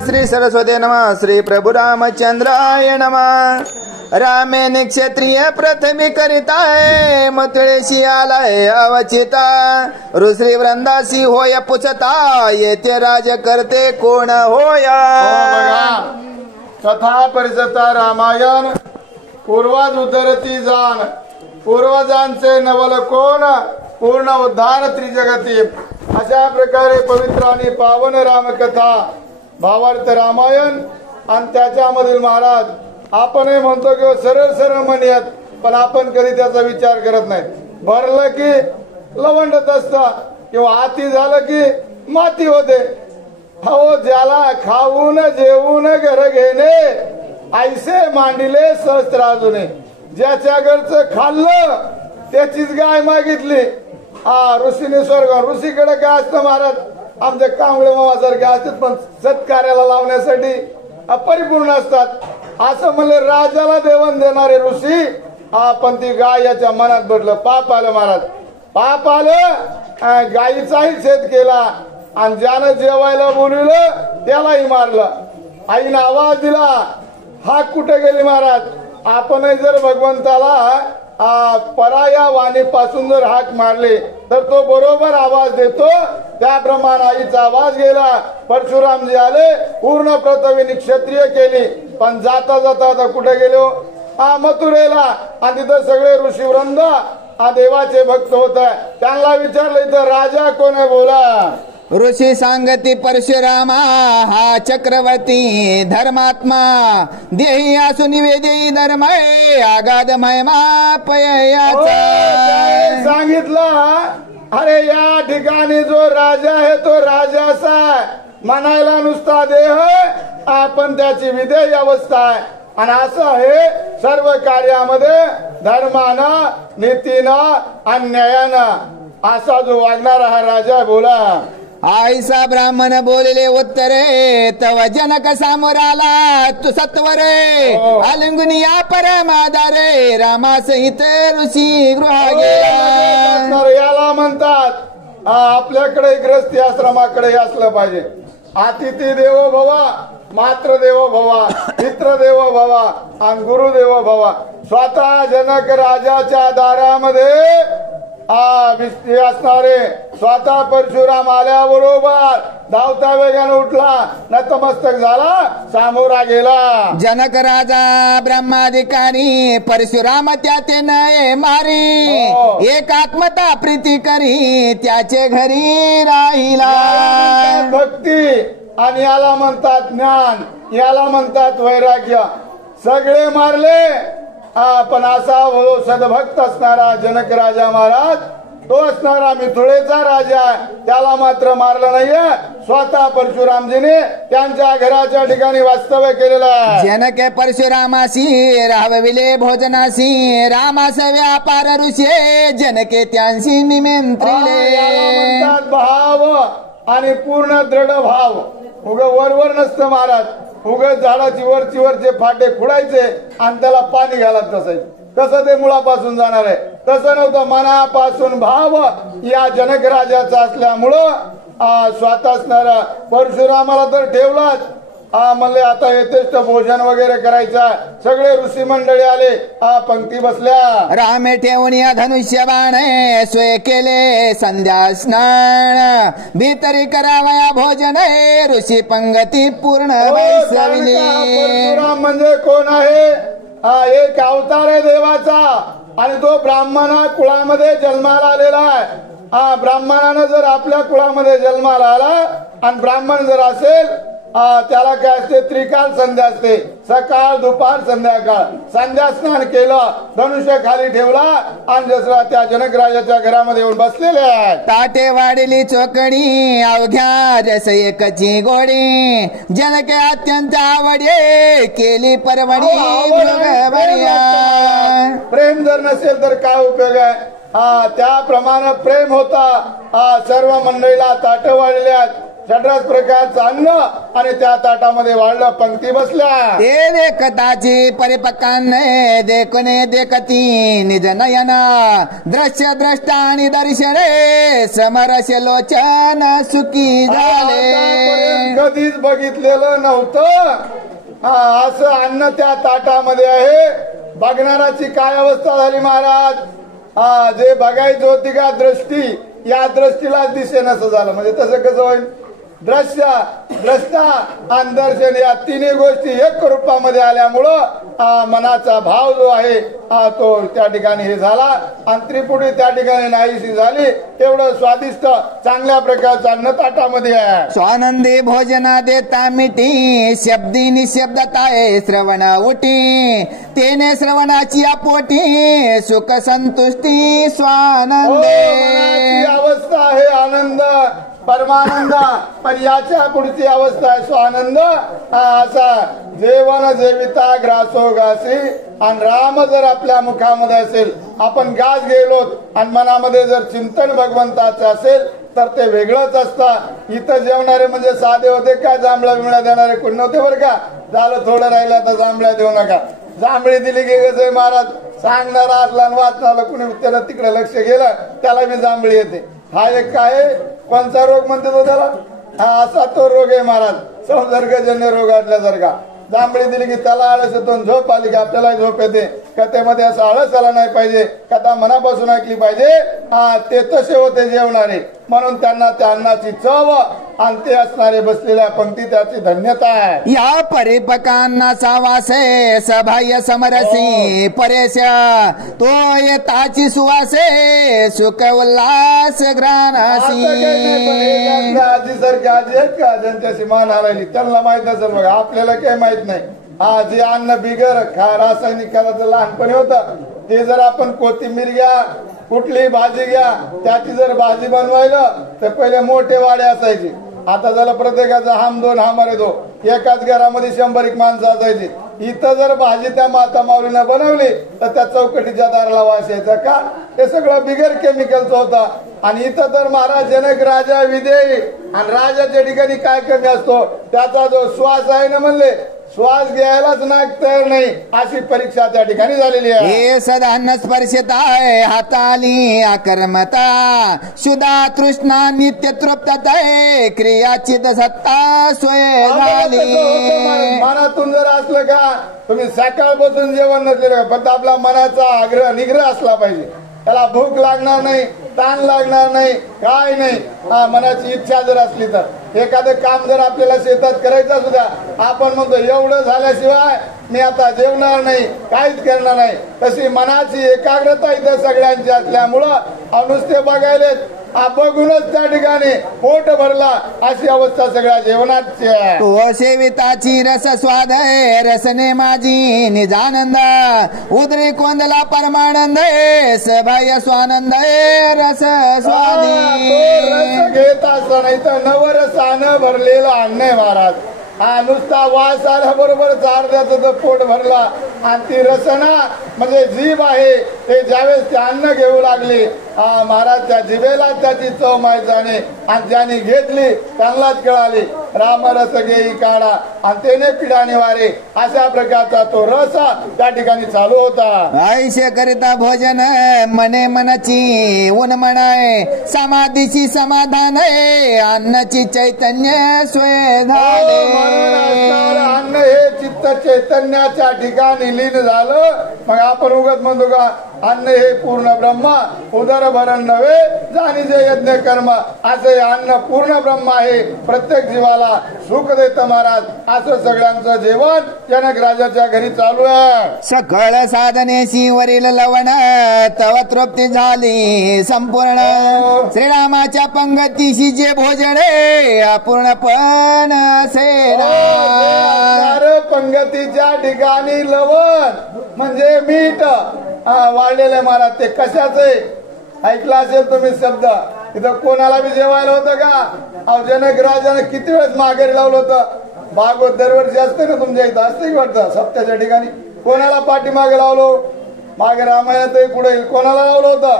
श्री सरस्वती नमः. श्री प्रभु रामचंद्राय नमः. रामे निक्षत्रिय प्रथमी करिताय मथुळेशी आलाय अवचिता. ऋषी वृंदासी होय पुछता येथे राज करते कोण होया. कथा परिसता रामायण पूर्वज उद्धरती जाण. पूर्वजांचे नवल कोण पूर्ण उद्धार त्रिजगती. अशा प्रकारे पवित्र आणि पावन रामकथा भावार्थ रामायण आणि त्याच्यामधील महाराज आपणही म्हणतो किंवा सरळ सरळ म्हणूयात, पण आपण कधी त्याचा विचार करत नाही. भरलं की लवंडत असतं किंवा हाती झालं की माती होते. हो ज्याला खाऊन जेवून घर घेणे ऐसे मांडिले सहस्त्रार्जुने. ज्याच्या घरचं खाल्लं त्याचीच गाय मागितली. ऋषीने स्वर्ग. ऋषीकडे काय असतं महाराज, आमच्या कांबळे मामासारखे असतात पण सत्कार्याला लावण्यासाठी परिपूर्ण असतात. असं म्हणले राजाला देवण देणारे ऋषी. पण ती गाय याच्या मनात बदलं. पाप आलं महाराज, पाप आलं. गायीचाही छेद केला आणि ज्यानं जेवायला बोलवलं त्यालाही मारलं. आईनं आवाज दिला, हाक कुठे गेली महाराज. आपणही जर भगवंताला पराया वाणीपासून जर हाक मारले तर तो बरोबर आवाज देतो. त्याप्रमाणे आईचा आवाज गेला. परशुरामजी आले, पूर्ण पृथ्वी क्षत्रिय केली. पण जाता जाता आता कुठे गेलो, मथुरेला. आणि तिथं सगळे ऋषीवृंद देवाचे भक्त होत. त्यांना विचारलं इथं राजा कोण आहे बोला. ऋषी सांगती परशुरामा हा चक्रवर्ती धर्मात्मा. देही असु निवेदी धर्म आगाध महिमा पयाचा. सांगितलं अरे या ठिकाणी जो राजा आहे तो राजाचा आहे. म्हणायला नुसता देह पण त्याची विधेय अवस्था आहे. आणि असं आहे सर्व कार्यामध्ये धर्मानं नीतीनं अन्यायानं असा जो वागणारा हा राजा बोला. आईसा ब्राह्मण बोलले उत्तरे तव जनक सामोर आला तू सत्वरे. आलिंगुनिया परमादारे रामासहित ऋषी गृहा गेला. याला म्हणतात आपल्याकडे गृहस्थी आश्रमाकडे असलं पाहिजे. अतिथी देवो भवा, मात्र देवो भवा, मित्र देवो भवा आणि गुरुदेवो भवा. स्वतः जनक राजाच्या दारामध्ये असणारे स्वतः परशुराम आल्याबरोबर धावता वेगाने उठला, नतमस्तक झाला, सामोरा गेला. जनक राजा ब्रह्माधिकारी परशुराम त्याते नये मारी. एकात्मता प्रीती करी त्याचे घरी राहिला. भक्ती आणि याला म्हणतात ज्ञान, याला म्हणतात वैराग्य. सगळे मारले पण असा सदभक्त असणारा जनक राजा महाराज तो असणारा मिथुळेचा राजा त्याला मात्र मारलं नाहीये. स्वतः परशुरामजीने त्यांच्या घराच्या ठिकाणी वास्तव्य केलेलं आहे. जनक परशुरामासी राहविले भोजनासी रामास व्यापार ऋषे जनके त्यांशी निमंत्रिले. भाव आणि पूर्ण दृढ भाव. उग वरवर नसतं महाराज. उग झाडाची वरचे फाटे खुडायचे आणि त्याला पाणी घालत असायचे. कसं ते मुळापासून जाणार आहे तसं नव्हतं. मनापासून भाव या जनक राजाचा असल्यामुळं स्वतः असणारा परशुरामाला तर ठेवलाच. म्हणले आता यथेष्ट भोजन वगैरे करायचं. सगळे ऋषी मंडळी आले, पंक्ती बसल्या. रामे ठेवून या धनुष्य बाण सोय केले संध्या स्नान. भीतरी करावया भोजन ऋषी पंगती पूर्ण बैसविली. परशुराम म्हणजे कोण आहे, एक अवतार आहे देवाचा आणि तो ब्राह्मणा कुळामध्ये जन्माला आलेला आहे. ब्राह्मणानं जर आपल्या कुळामध्ये जन्माला आला आणि ब्राह्मण जर असेल त्याला काय असते, त्रिकाल संध्या असते. सकाळ दुपार संध्याकाळ. संध्या स्नान केलं, धनुष्य खाली ठेवला आणि जसरा त्या जनक राजाच्या घरामध्ये येऊन बसलेले आहे. ताटे वाढली चोकडी अवघ्या जस एकची गोडी. जनके अत्यंत आवडे केली परवडी. प्रेम जर नसेल तर काय उपयोग आहे. त्याप्रमाणे प्रेम होता. सर्व मंडळीला ताट वाढल्यात षड्रस प्रकारचं अन्न आणि त्या ताटामध्ये वाढलं, पंक्ती बसल्या. ते देखताची परिपक्वाने देखणे देखती निज नयन दृश्य द्रष्टा आणि दर्शने समरस लोचन सुखी झाले. कधीच बघितलेलं नव्हतं असं अन्न त्या ताटामध्ये आहे. बघणाराची काय अवस्था झाली महाराज. जे बघायचं होती का दृष्टी, या दृष्टीला दिसे नसं झालं. म्हणजे तसं कसं होईल. दृश्य द्रष्टा आणि दर्शन या तिन्ही गोष्टी एक रूपामध्ये आल्यामुळं मनाचा भाव जो आहे तो त्या ठिकाणी हे झाला आणि त्रिपुटी त्या ठिकाणी नाहीशी झाली. एवढं स्वादिष्ट चांगल्या प्रकारचं अन्न ताटामध्ये आहे. स्वानंदी भोजना देता मिठी शब्दी निशब्दता श्रवण उठी तेने श्रवणाची पोटी सुख संतुष्टी स्वानंदे. अवस्था आहे आनंद परमानंद. पण याच्या पुढची अवस्था आहे स्वानंद. असा जेवण जेविता ग्रासो घासी आणि राम जर आपल्या मुखामध्ये असेल, आपण घास गेलो आणि मनामध्ये जर चिंतन भगवंताचं असेल तर ते वेगळंच असतं. इथं जेवणारे म्हणजे साधे होते का जांभळा बिमळा देणारे कोण नव्हते बरं का. झालं थोडं राहिलं तर जांभळ्या देऊ नका. जांभळी दिली की कसं महाराज सांगणारा असला आणि वाचणारा कुणी त्याला तिकडे लक्ष गेलं त्याला बी जांभळी येते. हा एक काय कोणता रोग म्हणते तो त्याला, हा असा तो रोग आहे महाराज. संसर्गजन्य रोग असल्यासारखा. जांभळी दिली की त्याला आळस येतो, झोप आली की आपल्याला झोप येते. कथेमध्ये असं आळस आला नाही पाहिजे, कथा मनापासून ऐकली पाहिजे. ते तसे होते जेवणारे म्हणून त्यांना त्या अन्नाची चव आणि ते असणारे बसलेल्या पंक्ती त्याची धन्यता आहे. या परिपकांना वासे सभाय समरसी परेश तो येताची सुवासे सुख उल्हास ग्रानासी. आजी सारखी आजी आहेत का ज्यांच्याशी मान हरायली त्यांना माहित असेल बघा. आपल्याला काही माहित नाही. जे अन्न बिगर रासायनिक खताचं लहानपणी होतं ते जर आपण कोथिंबीर घ्या कुठली भाजी घ्या त्याची जर भाजी बनवायला तर पहिले मोठे वाडे असायचे. आता झालं प्रत्येकाचा हम दोन हमारे दो. एकाच घरामध्ये 100 माणसं असायची. इथं जर भाजी त्या माता माऊलीनं बनवली तर त्या चौकटीच्या दाराला वास यायचा का. हे सगळं बिगर केमिकलचं होतं. आणि इथं तर महाराज जनक राजा विदेही आणि राजाच्या ठिकाणी काय कमी असतो त्याचा जो श्वास आहे ना म्हणले श्वास घ्यायलाच नाक तयार नाही अशी परीक्षा त्या ठिकाणी झालेली आहे. हे सदान्न स्पर्शताय हाताली आकर्मता शुदा तृष्णा नित्य तृप्तता क्रियाचित सत्ता स्वय झाली. मनातून जर असलं का तुम्ही सकाळपासून जेवण नसलेलं फक्त आपला मनाचा आग्रह निग्रह असला पाहिजे. त्याला भूक लागणार नाही, ताण लागणार नाही, काय नाही. मनाची इच्छा जर असली तर एखादं काम जर आपल्याला शेतात करायचं सुद्धा आपण म्हणतो एवढं झाल्याशिवाय मी आता जेवणार नाही, काहीच करणार नाही. तशी मनाची एकाग्रता इथं सगळ्यांची असल्यामुळं नुसते बघायला बघूनच त्या ठिकाणी पोट भरला अशी अवस्था सगळ्या जेवणाची आहे. तो सेविताची रस स्वाद रसने माझी निजानंद उदरी कोंदला परमानंद सभाय स्वानंद रस स्वादी. रस घेत असता नाही तर नवरसानं भरलेलं अन्न आहे महाराज. नुसता वास आल्याबरोबर अर्ध्याचं तर पोट भरला आणि ती रसना म्हणजे जीभ आहे ते ज्यावेळेस ते अन्न घेऊ लागली महाराज त्या जिभेला त्याची चव माहीत जाणे आणि ज्याने घेतली त्यांनाच कळाली. रामरस घेई काढा आणि तेने पिढा निवारे अशा प्रकारचा तो रस त्या ठिकाणी चालू होता. आयुष्य करिता भोजन मने मनची ऊन म्हणाय समाधीची समाधान अन्नाची चैतन्य स्वय झाले. अन्न हे चित्त चैतन्याच्या ठिकाणी लीन झालं. मग आपण उगत म्हणतो का अन्न हे पूर्ण ब्रह्म उदर भरण नव्हे जाणी जे यज्ञ कर्म असे अन्न पूर्ण ब्रह्म आहे. प्रत्येक जीवाला सुख देत महाराज. असं सगळ्यांचं जेवण जनक राजाच्या घरी चालू आहे. सकळ साधनेशी वरील लवण तव तृप्ती झाली संपूर्ण श्रीरामाच्या पंगतीशी जे भोजने अपूर्णपण असे. पंगतीच्या ठिकाणी लवण म्हणजे मीठ वाढलेलं महाराज. ते कशाचे ऐकला असेल तुम्ही शब्द. इथं कोणाला बी जेवायला होतं का जनक राजाने किती वेळेस माघारी लावलं होतं. भागवत दरवर्षी असते ना तुमच्या इथं असते की वाटतं सप्त्याच्या ठिकाणी. कोणाला पाठीमागे लावलो मागे रामायणातही पुढे कोणाला लावलं होतं.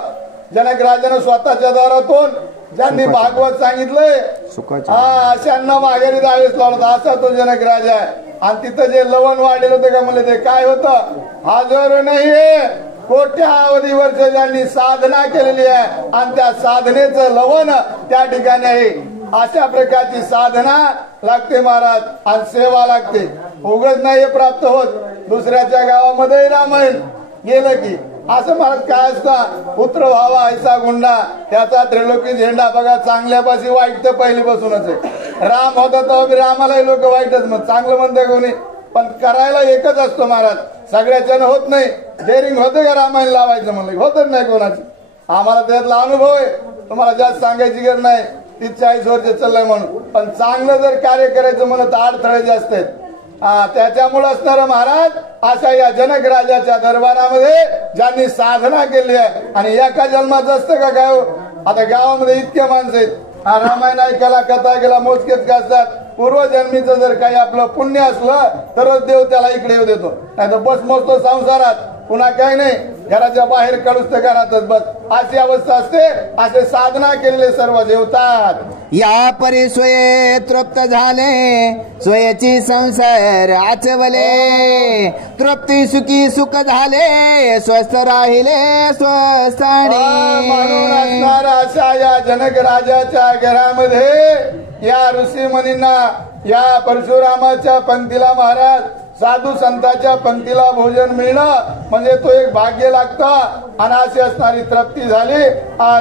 जनक राजानं स्वतःच्या दारातून ज्यांनी भागवत सांगितलंय अशांना माघारी जावेच लावलं असा तो जनक राजा आहे. आणि तिथं जे लवण वाढलेलं होतं का म्हणलं ते काय होतं, हजारो नाहीये कोट्यावधी वर्ष ज्यांनी साधना केलेली आहे आणि त्या साधनेचं लवण त्या ठिकाणी आहे. अशा प्रकारची साधना लागते महाराज आणि सेवा लागते. उगाच नाही प्राप्त होत. दुसऱ्याच्या गावामध्ये रामायण गेलं की असं महाराज काय असतं, पुत्र व्हावा ऐसा गुंडा त्याचा त्रिलोकी झेंडा. बघा चांगल्यापाशी वाईट तर पहिलीपासूनच आहे. राम होता तर रामालाही लोक वाईटच मग चांगलं म्हणतं कोणी, पण करायला एकच असतो महाराज. सगळ्याच्यानं होत नाही. डेअरिंग होते का रामायण लावायचं म्हणलं होतच नाही कोणाची. आम्हाला त्यातला अनुभव आहे, तुम्हाला जास्त सांगायची गरज नाही. 30-40 वर्ष चाललंय म्हणून. पण चांगलं जर कार्य करायचं म्हणलं तर अडथळे जास्त आहेत. त्याच्यामुळे असणार महाराज अशा या जनक राजाच्या दरबारामध्ये ज्यांनी साधना केली आहे. आणि एका जन्माचं असतं का काय, आता गावामध्ये इतके माणसं आहेत. रामायण ऐकायला कथा केला मोजकेच का असतात. पूर्वजन्मीचं जर काही आपलं पुण्य असलं तरच देव त्याला इकडे येऊ देतो, नाही तर बस मोजतो संसारात. पुन्हा काही नाही, घराच्या बाहेर काढूच तर घरातच बस, अशी अवस्था असते. असे साधना केलेले सर्व जेवतात. या परी स्वये तृप्त झाले, स्वयची संसार आचवले. तृप्ती सुखी सुख झाले, स्वस्थ राहिले स्वस्थानी. म्हणून असणार अशा या जनक राजाच्या घरामध्ये या ऋषी मुनींना या परशुरामाच्या पंक्तीला महाराज साधू संतांच्या पंक्तीला भोजन मिळणं म्हणजे तो एक भाग्य लागतं. आणि अशी असणारी तृप्ती झाली.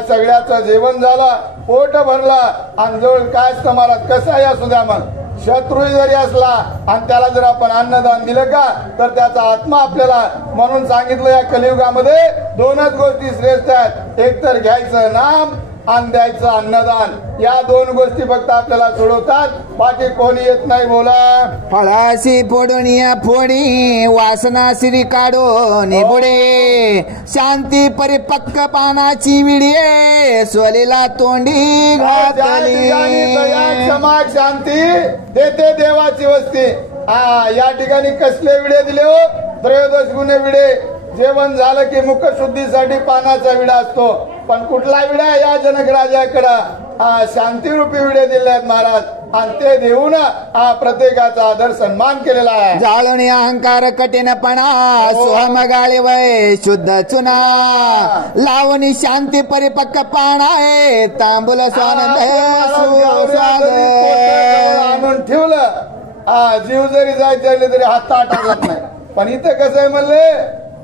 सगळ्याचं जेवण झालं, पोट भरलं. आणि जवळ काय असतं महाराज कसाही असू द्या मग शत्रू जरी असला आणि त्याला जर आपण अन्नदान दिलं का तर त्याचा आत्मा आपल्याला, म्हणून सांगितलं या कलियुगामध्ये दोनच गोष्टी श्रेष्ठ आहेत. एक तर घ्यायचं नाम आणि द्यायचं अन्नदान. या दोन गोष्टी फक्त आपल्याला सोडवतात, बाकी कोणी येत नाही. बोला. फळाशी फोडून या फोडी, वासना श्री काढून बुडे. शांती परिपक्क पानाची विडे, स्वलीला तोंडी घातली. क्षमा शांती देते देवाची वस्ती. या ठिकाणी कसले विडे दिले हो, 13 गुणे विडे. जेवण झालं की मुख शुद्धीसाठी पानाचा विडा असतो, पण कुठला विडा या जनक राजाकडं शांती रूपी विडे दिले आहेत महाराज. आणि ते देऊन प्रत्येकाचा आदर सन्मान केलेला आहे. जाळून अहंकार कठीणपणा, सोहम गाळे वय शुद्ध चुना. लावणी शांती परिपक्क पाणा आहे, तांबूल स्वानंद आणून ठेवलं. जीव जरी जायचं तरी हात टाकत नाही. पण इथं कसं आहे म्हणले,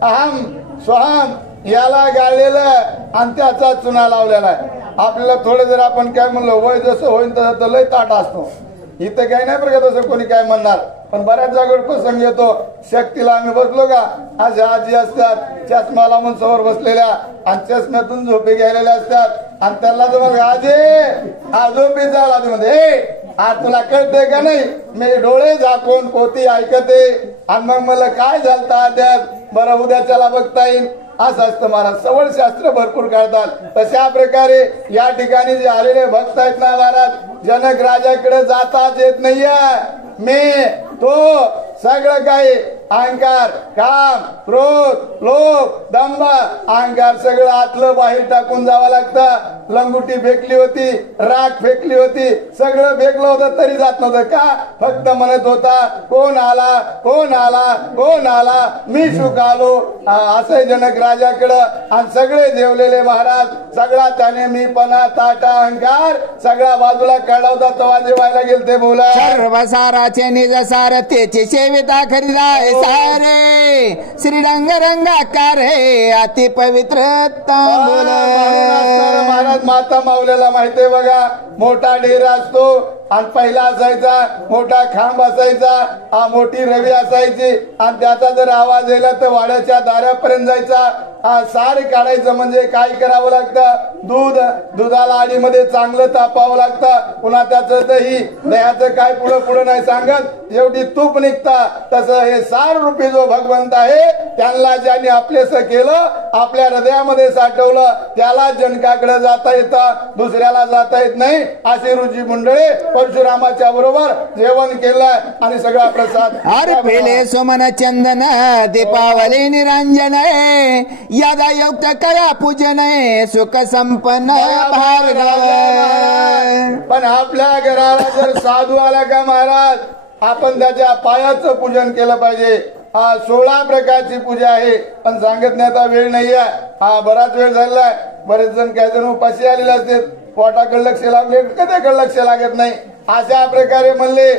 अहम स्वहम याला गाळलेलं आणि त्याचा चुना लावलेला आहे. आपल्याला थोडं जर आपण काय म्हणलं वय जसं होईल तसं लय ताट असतो. इथं काही नाही बरं का तसं कोणी काय म्हणणार. पण बऱ्याच जागेवर प्रसंग येतो. शक्तीला आम्ही बसलो का आज आजी असतात चष्मा लावून समोर बसलेल्या आणि चष्म्यातून झोपे गेलेल्या असतात. आणि त्यांना जर मग आजी झोपी जाल आधी मध्ये आज तुला कळते का नाही, मी डोळे झाकून पोती ऐकते. आणि मग मला काय झालं त्यात बरं उद्या त्याला बघता येईल असं असतं महाराज. सवळ शास्त्र भरपूर काढतात. तशा प्रकारे या ठिकाणी जे आलेले भक्त आहेत ना महाराज, जनक राजाकडे जाताच येत नाहीये. मी तो सगळं काही अहंकार काम क्रोध लोभ दंभ अहंकार सगळं आतलं बाहेर टाकून जावं लागतं. लंगुटी फेकली होती, राख फेकली होती, सगळं फेकलं होतं तरी जात नव्हतं का, फक्त म्हणत होता कोण आला कोण आला कोण आला, मी सुख आलो. असं जनक राजाकडं. आणि सगळे जेवलेले महाराज सगळा त्याने मीपणा ताटा अहंकार सगळा बाजूला काढला होता. तेव्हा जेवायला गेलते. बोला. सर्व साराचे निज सार तेचे सेविता खरीदाय सारे, श्रीरंग रंगाकार हे अति पवित्र तांबूल. महाराज माता माऊलीला माहितीये बघा, मोठा डेरा असतो आणि पहिला असायचा मोठा खांब असायचा, मोठी रवी असायची आणि त्याचा जर आवाज यायला तर वाड्याच्या दारापर्यंत जायचा. सार काढायचं म्हणजे काय करावं लागतं, दुधाला आडीमध्ये चांगलं तापावं लागतं. पुन्हा त्याचं दही दह्याचं काय पुढं पुढं नाही सांगत, एवढी तूप निघतं. तसं हे सार रूपी जो भगवंत आहे त्यांना ज्यांनी आपलेसं केलं, आपल्या हृदयामध्ये साठवलं, त्याला जनकाकडे जाता येतं, दुसऱ्याला जाता येत नाही. अशी रुची मंडळी परशुरामाच्या बरोबर जेवण केलं आणि सगळा प्रसाद अर्पिले सुमन चंदन दीपावली निरंजन, यदा युक्त कया पूजन सुख संपन्न भार्गव. आणि आपल्या घराला जर साधू आला का महाराज, आपण त्याच्या पायाचं पूजन केलं पाहिजे. हा 16 प्रकारची पूजा आहे, पण सांगत नाही आता, वेळ नाहीये. हा बराच वेळ झालाय. बरेच जण काही जण उपाशी आलेले असते, पोटाकडे लक्ष लागले, कधीकडे लक्ष लागत नाही. अशा प्रकारे म्हणले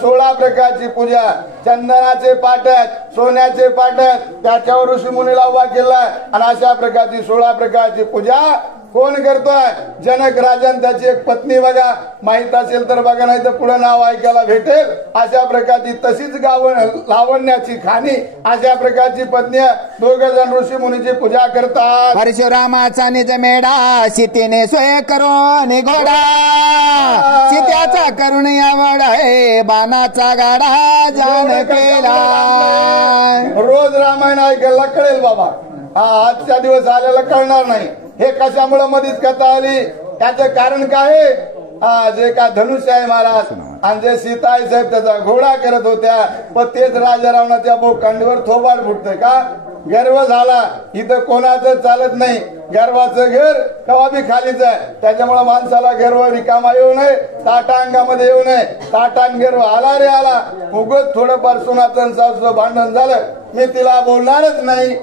16 प्रकारची पूजा. चंदनाचे पाट्यात, सोन्याचे पाट्यात त्याच्यावर ऋषी मुनीला उभा केलाय. आणि अशा प्रकारची 16 प्रकारची पूजा कोण करतोय? जनक राजन, त्याची एक पत्नी. बघा, माहित असेल तर बघा, नाही तर पुढे नाव ऐकायला भेटेल. अशा प्रकारची तशीच लावण्याची खाणी अशा प्रकारची पत्नी 2 जण ऋषी मुनीची पूजा करतात. परशुरामाचा निज मेढा सीतेने सोय करून घोडा, सीत्याचा करून आवड आहे, बाणाचा गाडा जाण केला. रोज रामायण ऐकायला कळेल बाबा. आजच्या दिवस आलेला कळणार नाही. हे कशामुळे मधीच कथा आली, त्याचं कारण काय आहे? जे का धनुष्य आहे महाराज, आणि जे सीताई साहेब त्याचा घोडा करत होत्या, पण तेच राजा रावणाच्या बोकांडीवर थोबाड फुटतंय का? गर्व झाला. इथं कोणाचं चालत नाही. गर्वाचं घर कवा बी खालीच आहे. त्याच्यामुळे माणसाला गर्व रिकामा येऊ नये, ताटा अंगामध्ये येऊ नये. ताटान गर्व आला रे आला, उगत थोडंफार सुनाचं सासूचं भांडण झालं, मी तिला बोलणारच नाही.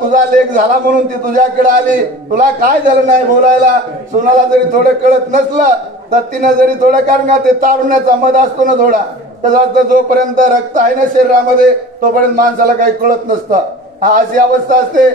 तुझा लेख झाला म्हणून ती तुझ्याकडे आली, तुला काय झालं नाही बोलायला? सुनाला जरी थोडं कळत नसलं तर तिनं जरी थोडं, कारण का ते तारुण्याचा मध असतो ना थोडा, त्याचा जोपर्यंत रक्त आहे ना शरीरामध्ये तोपर्यंत माणसाला काही कळत नसतं. अशी अवस्था असते.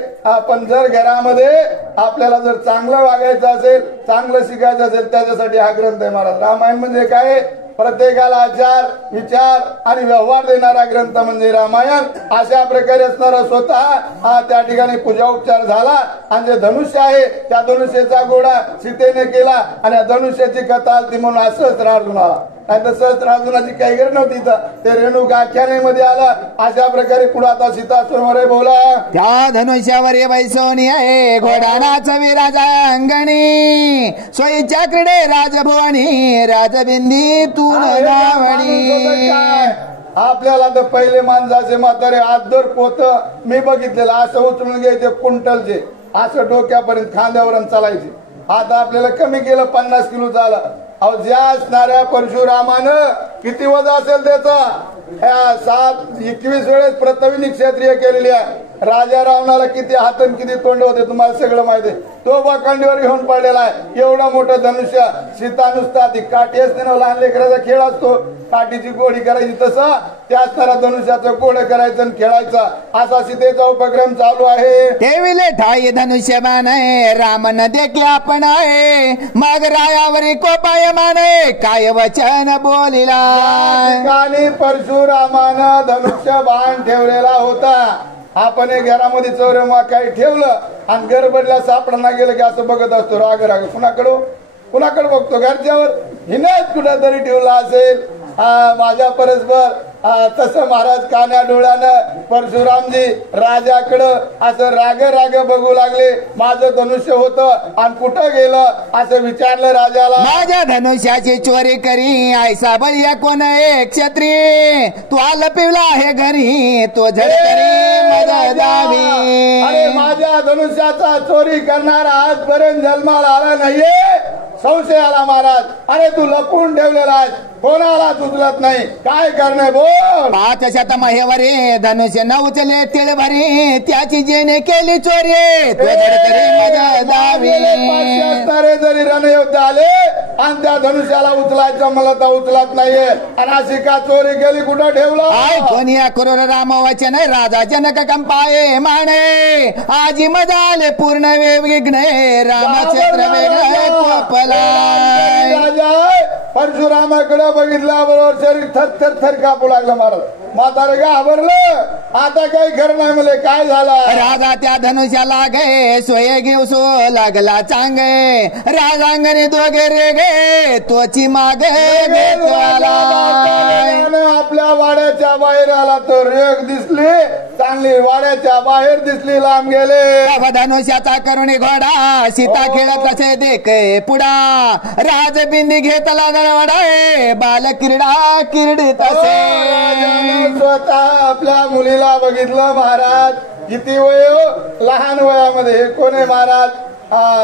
पण जर घरामध्ये आपल्याला जर चांगलं वागायचं असेल, चांगलं शिकायचं असेल, त्याच्यासाठी हा ग्रंथ आहे महाराज. रामायण म्हणजे काय? प्रत्येकाला आचार, विचार आणि व्यवहार देणारा ग्रंथ म्हणजे रामायण. अशा प्रकारे असणारा स्वतः त्या ठिकाणी पूजा उपचार झाला. आणि जे धनुष्य आहे त्या धनुष्याचा घोडा सीतेने केला, आणि या धनुष्याची कथा आली म्हणून असंच अर्जुन आला. नाही तर सहस्त्रार्जुनाची काही गरज नव्हती. ते रेणुका आख्यानेमध्ये आलं. अशा प्रकारे पुढे आता सीता स्वयंवरे बोला. त्या धनुष्यावर बैसोनी आहे, घोडानाच विराजा अंगणी, सोयीच्या क्रीडे राजभुवनी, राजबिंदी तून गावणी. आपल्याला तर पहिले माणसाचे म्हातारे आदर पोत मी बघितलेलं, असं उचलून घ्यायचे कुंटलचे, असं डोक्यापर्यंत खांद्यावर चालायचे. आता आपल्याला कमी केलं, 50 किलो झालं. अहो, ज्या असणाऱ्या परशुरामानं किती वजन असेल त्याचा? 21 वेळेस प्रतविनी क्षत्रिय केलेली आहे. राजा रावणाला किती हात आणि किती तोंड होते तुम्हाला सगळं माहिती आहे. तो बाकांडीवर घेऊन पडलेला आहे. एवढा मोठं धनुष्य. सीता नुसता ती काठी असते ना, लहान लेकराचा खेळ असतो, काठीची गोडी करायची, तसं त्या असणारा धनुष्याचं कोड करायचं आणि खेळायचं, असा सीतेचा उपक्रम चालू आहे. ठेविले ठाई धनुष्यबाण आहे, रामन देखी आपण आहे, मग रायावरी कोपाय माने, काय वचन बोलिला. ठिकाणी परशुरामानं धनुष्य बाण ठेवलेला होता. आपण घरामध्ये चौरमा काही ठेवलं आणि गडबडला सापडा गेलं की असं बघत असतो, राग राग कुणाकडे बघतो? घरच्यावर. हिनेच कुठं तरी ठेवला असेल. माझ्या परस्पर तसं महाराज कान्या डोळ्यानं परशुरामजी राजाकडं असं राग राग बघू लागले. माझं धनुष्य होतं आणि कुठं गेलं असं विचारलं राजाला. माझ्या धनुष्याची चोरी करी, ऐसा बळीया कोण एक क्षत्रिय, तू आल पिवला आहे घरी, तो झडकरी मजा जावी. अरे, माझ्या धनुष्याचा चोरी करणारा आजपर्यंत जन्माला आला नाहीये. संशय आला महाराज. अरे, तू लपून ठेवलेला आहे, कोणाला उचलत नाही, काय करणे बोल. 5 शतमहेवरी धनुष्य न उचले तिळ भरी, त्याची जेने केली चोरी, तो झडकरी मजा जावी. असणारे जरी रणयुद्ध आले आणि त्या धनुष्याला उचलायचं मला तर उचलत नाहीये, आणि अशी का चोरी केली, कुठं ठेवलं? आय कोणी क्रूर राम वचन, राजा जनक कंपाये माने, आजी मजा आले पूर्ण विघ्न, रामक्षेत्र वेगळे कोपला. परशुरामाकडे बघितल्याबरोबर शरीर थर थर कापू लागलं महाराज. म्हातारे घाबरलं. आता काही खरं नाही मुले, काय झालं? राजा त्या धनुष्याला गे सोये घेऊ सो लागला चांगे, राजांगणी दोघे रे गे तोची मागे आपल्या वाड्याच्या बाहेर आला तो रेग दिसली चांगली, वाड्याच्या बाहेर दिसली, लांब गेले. धनुष्याचा करुणी घोडा, सीता खेळत कसे देख पुढा, राजबिंदी घेतला दळवडाय, बाल क्रीडा क्रीडित असे. स्वतः आपल्या मुलीला बघितलं महाराज. किती वय? लहान वयामध्ये. हे कोण आहे महाराज?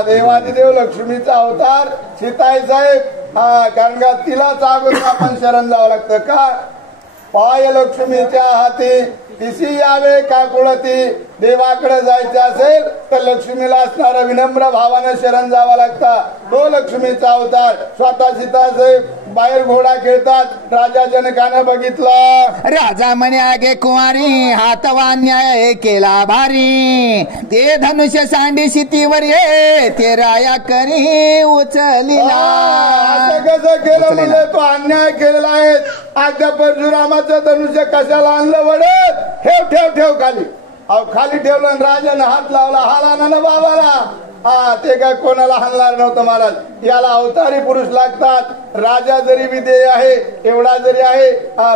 देवादिदेव लक्ष्मीचा अवतार सीताई साहेब. हा कारण का तिलाच अगोदर आपण शरण जावं लागतं का पाय लक्ष्मीच्या हाती तिसी यावे का कुळती देवाकडे जायचं असेल तर लक्ष्मीला असणारा विनम्र भावानं शरण जावं लागतं तो लक्ष्मीचा अवतार स्वतः सीता बाहेर घोडा खेळतात राजा जनकानं बघितला राजा म्हणे आगे कुमारी हातवा न्याय केला भारी ते धनुष्य सांडी शितीवर ये ते राया करी उचलिला असं कसं केलं म्हणजे तो अन्याय केलेला आहे आता परशुरामाचं धनुष्य कशाला आणलं वडत ठेव ठेव ठेव खाली अहो खाली ठेवलं आणि राजाने हात लावला हालाना ना बाबाला हा ते काय कोणाला हाणणार नव्हतं महाराज याला अवतारी पुरुष लागतात राजा जरी विधेय आहे एवढा जरी आहे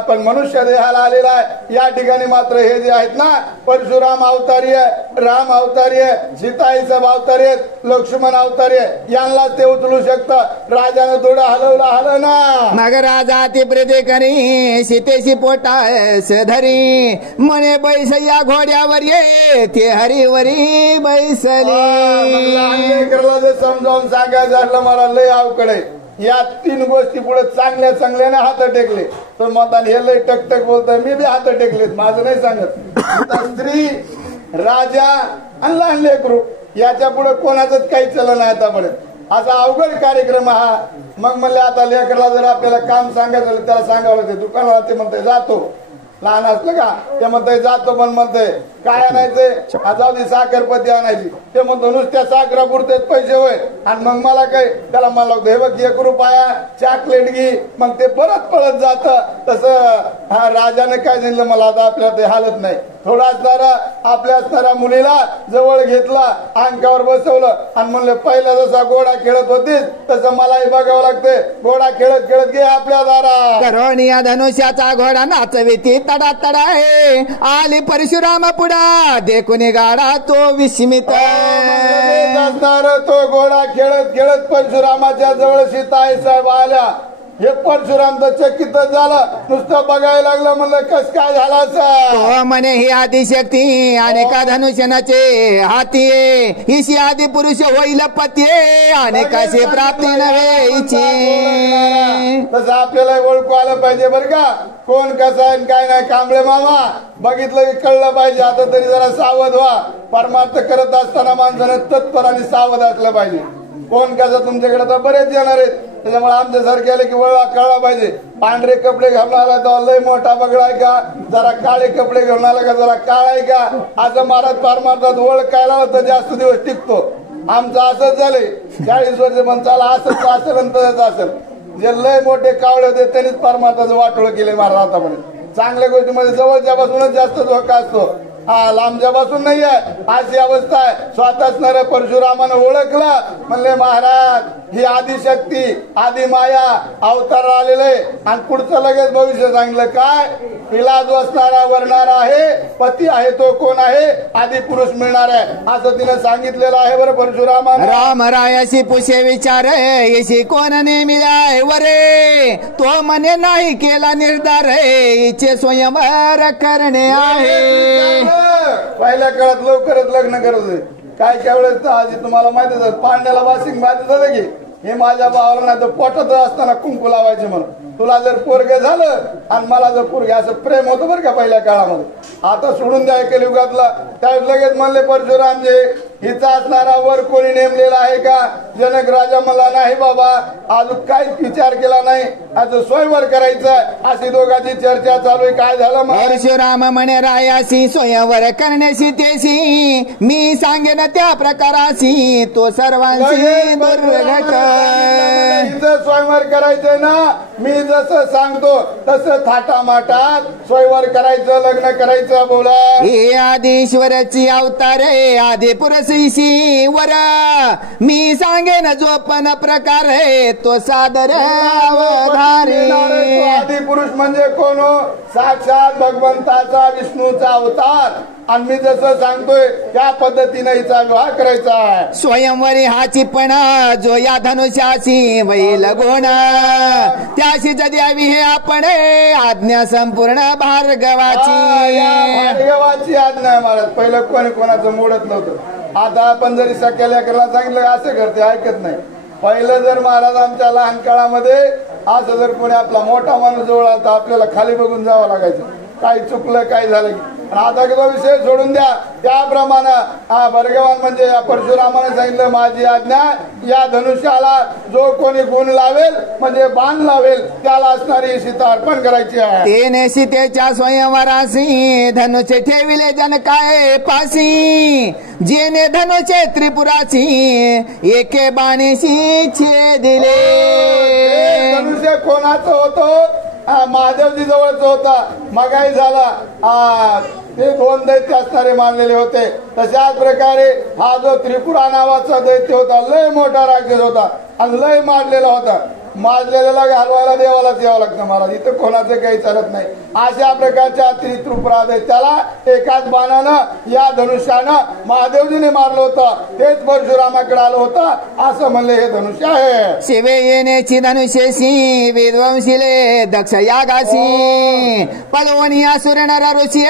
पण मनुष्य देहाला आलेला आहे या ठिकाणी मात्र हे जे आहेत ना परशुराम अवतारी आहे राम अवतारी आहे सीताईचा अवतारी आहेत लक्ष्मण अवतारी आहे यांनाच ते उचलू शकतं राजाने थोडं हलवलं हलं ना मग राजा ते प्रेते करी सीतेशी पोटास धरी म्हणे बैस या घोड्यावर ये ते हरिवरी बैसली लेकराला जर समजावून सांगायचं असलं मला लय अवघड आहे या 3 गोष्टी पुढे चांगल्या चांगल्याने हात टेकले तर मताने हे लय टकटक बोलतोय मी बी हात टेकलेत माझं नाही सांगत स्त्री राजा आणि लहान लेकरू याच्या पुढे कोणाचंच काही चलन नाही आतापर्यंत असा अवघड कार्यक्रम हा मग म्हणले आता लेकराला जर आपल्याला काम सांगायचं त्याला सांगावं लागते दुकानाला ते म्हणते जातो लहान असलं का ते म्हणतंय जातो पण म्हणतंय काय आणायचंय जाऊ दे साखरपती आणायची ते म्हणतो नुसत्या साखरा पुरतेच पैसे होय आणि मग मला काय त्याला मला हे बघ 1 रुपया चॉकलेट घे मग ते परत पळत जात तसं हा राजाने काय दिलं मला आता आपल्या ते हालत नाही थोडा असणारा आपल्या असणाऱ्या मुलीला जवळ घेतला अंगावर बसवलं आणि म्हणलं पहिला जसा घोडा खेळत होतीस तसं मलाही बघावं लागतंय घोडा खेळत खेळत घे आपल्या दारा करोनिया धनुष्याचा घोडा नाचविती तडा तडा आहे आली परशुराम पुढा देखून गाडा तो विस्मित असणार तो घोडा खेळत खेळत परशुरामाच्या जवळ सीताई साहेब आल्या हे परशुरामचं चकित झालं नुसतं बघायला लागलं म्हणलं कस काय झालं असं म्हणे ही आदिशक्ती अनेका धनुष्यनाचे हाती हिशी आदि पुरुष होईल पती अनेकाशी प्राप्ती नव्हे तसं आपल्याला ओळखू आलं पाहिजे बरं का कोण कसं आहे काय नाही कांबळे मामा बघितलं की कळलं पाहिजे आता तरी जरा सावध व्हा परमार्थ करत असताना माणसाने तत्पर आणि सावध असलं पाहिजे कोण कसं तुमच्याकडे तर बरेच येणार आहेत त्याच्यामुळे आमच्या सारखे आले की वळवा कळला पाहिजे पांढरे कपडे घालून आला तर लय मोठा बगडा आहे का जरा काळे कपडे घेऊन आला का जरा काळा आहे का असं महाराज परमार्थात ओळखायला तर जास्त दिवस टिकतो आमचं असंच झालंय 40 वर्ष पण चाला असंच असेल आणि तसंच असेल जे लय मोठे कावळे होते त्यांनीच परमार्थाचं वाटोळ केले महाराज आतापर्यंत चांगल्या गोष्टीमध्ये जवळच्या पासूनच जास्त धोका असतो हा लांबच्या पासून नाही आहे अशी अवस्था आहे स्वतःच परशुरामानं ओळखलं म्हणले महाराज ही आदिशक्ती आदि माया अवतार आलेले आणि पुढचं लगेच भविष्य सांगितलं काय हिला जो असणारा वरणारा आहे पती आहे तो कोण आहे आदि पुरुष मिळणार आहे असं तिने सांगितलेलं आहे बरं परशुरामानं राम रायाशी पुषे विचार येशी कोण नेमिलाय वरे तो म्हणे नाही केला निर्धार हिचे स्वयंवर करणे आहे पहिल्या काळात लवकरच लग्न करत काय काय वेळेस आजी तुम्हाला माहितीच आहे पाण्याला वासिंग माहिती झालं की हे माझ्या भावाला नाही तर पोटात असताना कुंकू लावायचे म्हणून तुला जर पोरगे झालं आणि मला जर पोरगे असं प्रेम होतं बरं का पहिल्या काळामध्ये आता सोडून द्या कलियुगातला त्यावेळेस लगेच म्हणले परशुरामजी हिचा असणारा वर कोणी नेमलेला आहे का जनक राजा मला नाही बाबा अजून काहीच विचार केला नाही आता स्वयंवर करायचं अशी दोघांची चर्चा चालू आहे काय झालं परशुराम म्हणे रायाशी स्वयंवर करण्याशी तेशी मी सांगेन त्या प्रकाराशी तो सर्वांशी दुर्घट स्वयंवर करायचंय ना मी जसं सांगतो तसं थाटामाटात स्वयंवर करायचं लग्न करायचं बोला हे आदिश्वराची अवतारे आदि पुरुषी वर मी सांगेन जो पण प्रकार आहे तो सादर अवधारे आदि पुरुष म्हणजे कोण साक्षात भगवंताचा विष्णूचा अवतार आणि मी जसं सांगतोय त्या पद्धतीने हिचा विवाह करायचा आहे स्वयंवरी हाची पण जो या धनुष्याशी बैल गुण त्याशी द्यावी हे आपण आज्ञा संपूर्ण भार्गवाची आज्ञा आहे महाराज पहिलं कोणी कोणाचं मोडत नव्हतं आता आपण जरी सख्या लेकराला सांगितलं असं करते ऐकत नाही पहिलं जर महाराज आमच्या लहान काळामध्ये असं जर कोणी आपला मोठा माणूस जवळ आला तर आपल्याला खाली बघून जावं लागायचं, काही चुकलं काय झालं की. आता तो विषय सोडून द्या. त्याप्रमाणे भगवान म्हणजे या परशुरामाने सांगितलं माझी आज्ञा या धनुष्याला जो कोणी गुण लावेल म्हणजे बाण लावेल त्याला असणारी सीता अर्पण करायची आहे. तेने सीतेच्या स्वयंवरासी धनुष्य ठेविले जन काय पासी, जेने धनुष्य त्रिपुराची एके बाणीशी छेदिले. धनुष्य कोणाचं होतं? महादेवजी जवळच होता. मगाही झाला ते 2 दैत्य असणारे मानलेले होते. तशाच प्रकारे हा जो त्रिपुरा नावाचा दैत्य होता लय मोठा राक्षस होता आणि लय मारलेला होता. माजलेल्याला घालवायला देवालाच यावं लागतं महाराज, इथं कोणाचं काही चालत नाही. अशा प्रकारच्या त्रिपुरा दैत्याला एकाच बाणानं या धनुष्यानं महादेवजीने मारलं होतं. तेच परशुरामाकडे आलं होतं असं म्हणले हे धनुष्य आहे. शिवे येण्याची धनुष्यशी विध्वंसिले दक्ष यागाशी, पलवणी असुर नर ऋषी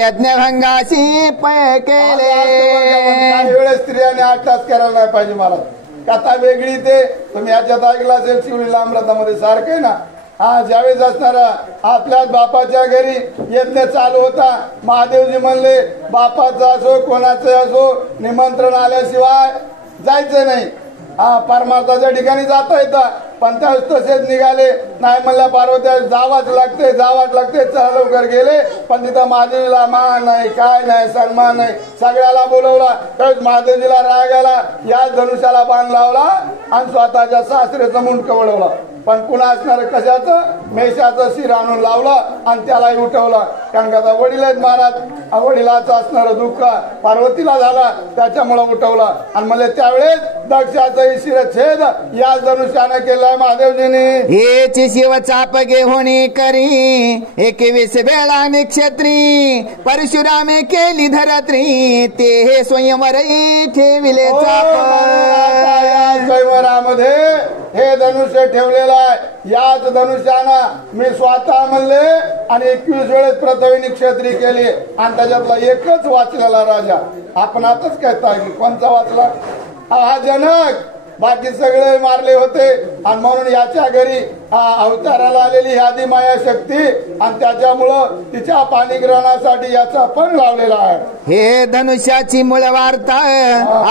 यज्ञभंगाशी पय केले. काही वेळेस स्त्रियांनी 8 तास करायला नाही पाहिजे महाराज. कथा वेगळी ते तुम्ही याच्यात ऐकला असेल शिवली लांबरथामध्ये सारखं आहे ना. ज्यावेळेस असणारा आपल्याच बापाच्या घरी यज्ञ चालू होता. महादेवजी म्हणले बापाचा असो कोणाचं असो निमंत्रण आल्याशिवाय जायचं नाही. परमार्थाच्या ठिकाणी जाता येतं पण त्यावेळेस तसेच निघाले. नाही म्हणल्या पार्वत्या जावाच लागते चला लवकर गेले. पण तिथं महादेवीला मान नाही काय नाही सन्मान नाही. सगळ्याला बोलवला त्यावेळेस महादेवजीला राग आला. या धनुष्याला बाण लावला आणि स्वतःच्या सासरेचं मुंडकं वळवलं. पण पुन्हा असणार कशाचं मेषाचं शिर आणून लावलं आणि त्यालाही उठवलं. कारण का वडील आहेत महाराज, वडिलाचं असणार दुःख पार्वतीला झाला त्याच्यामुळं उठवलं. आणि मला त्यावेळेस दक्षाचं शिरछेद या धनुष्यानं केलाय महादेवजीने. हेच शिव चाप घेऊन करी 21 वेळा निक्षत्री, परशुरामे केली धरत्री ते हे स्वयंवर ठेविले चाप. स्वयंवरामध्ये हे धनुष्य ठेवलेलं आहे. याच धनुष्यानं मी स्वतः म्हणले आणि 21 वेळेस पृथ्वी निक्षत्री केली आणि त्याच्यातला एकच वाचलेला राजा आपण आताच कहताय की कोणचा वाचला? हा जनक. बाकी सगळे मारले होते आणि म्हणून याच्या घरी अवताराला आलेली यादी माया शक्ती आणि त्याच्यामुळं तिच्या पाणीग्रहणासाठी याचा पण लावलेला आहे. हे धनुष्याची मूळ वार्ता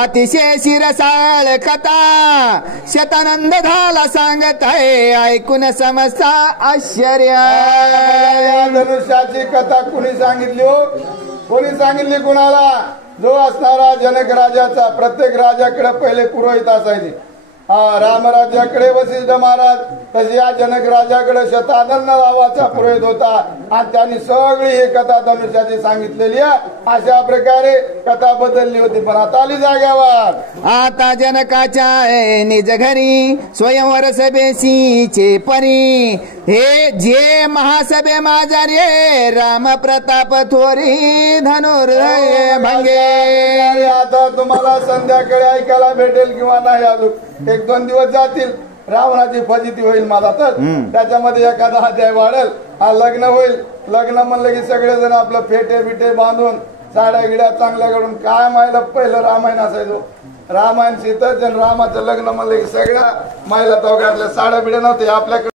अतिशय शिरसाळ कथा, शतानंद झाला सांगत आहे ऐकून समजता आश्चर्य. या धनुष्याची कथा कुणी सांगितली हो? कोणी सांगितली कुणाला? जो असणारा जनक राजाचा. प्रत्येक राजाकडे पहिले पुरोहित असायचे. रामराज्याकडे वसिष्ठ महाराज तशी या जनक राजाकडे शतानंद नावाचा पुरोहित होता आणि त्यांनी सगळी ही कथा धनुष्याची सांगितलेली आहे. अशा प्रकारे कथा बदलली होती पण आता आली जाग्यावर. आता जनकाच्या निज घरी स्वयंवर सभेसीचे परी, हे जे महासभे माझारे राम प्रताप थोरी धनुर्धय भंगे. आता तुम्हाला संध्याकाळी ऐकायला भेटेल किंवा नाही अजून 1-2 दिवस जातील. रावणाची फजिती होईल मला तर त्याच्यामध्ये एखादा अध्याय वाढेल. लग्न होईल. लग्न म्हणलं की सगळेजण आपलं फेटे बिटे बांधून साड्या गिड्या चांगल्या काढून काय मायला पहिलं रामायण असायचो. रामायण सीताच रामाचं लग्न म्हणलं की सगळ्या महिला तो घातल्या साड्या बिड्या नव्हते आपल्याकडे.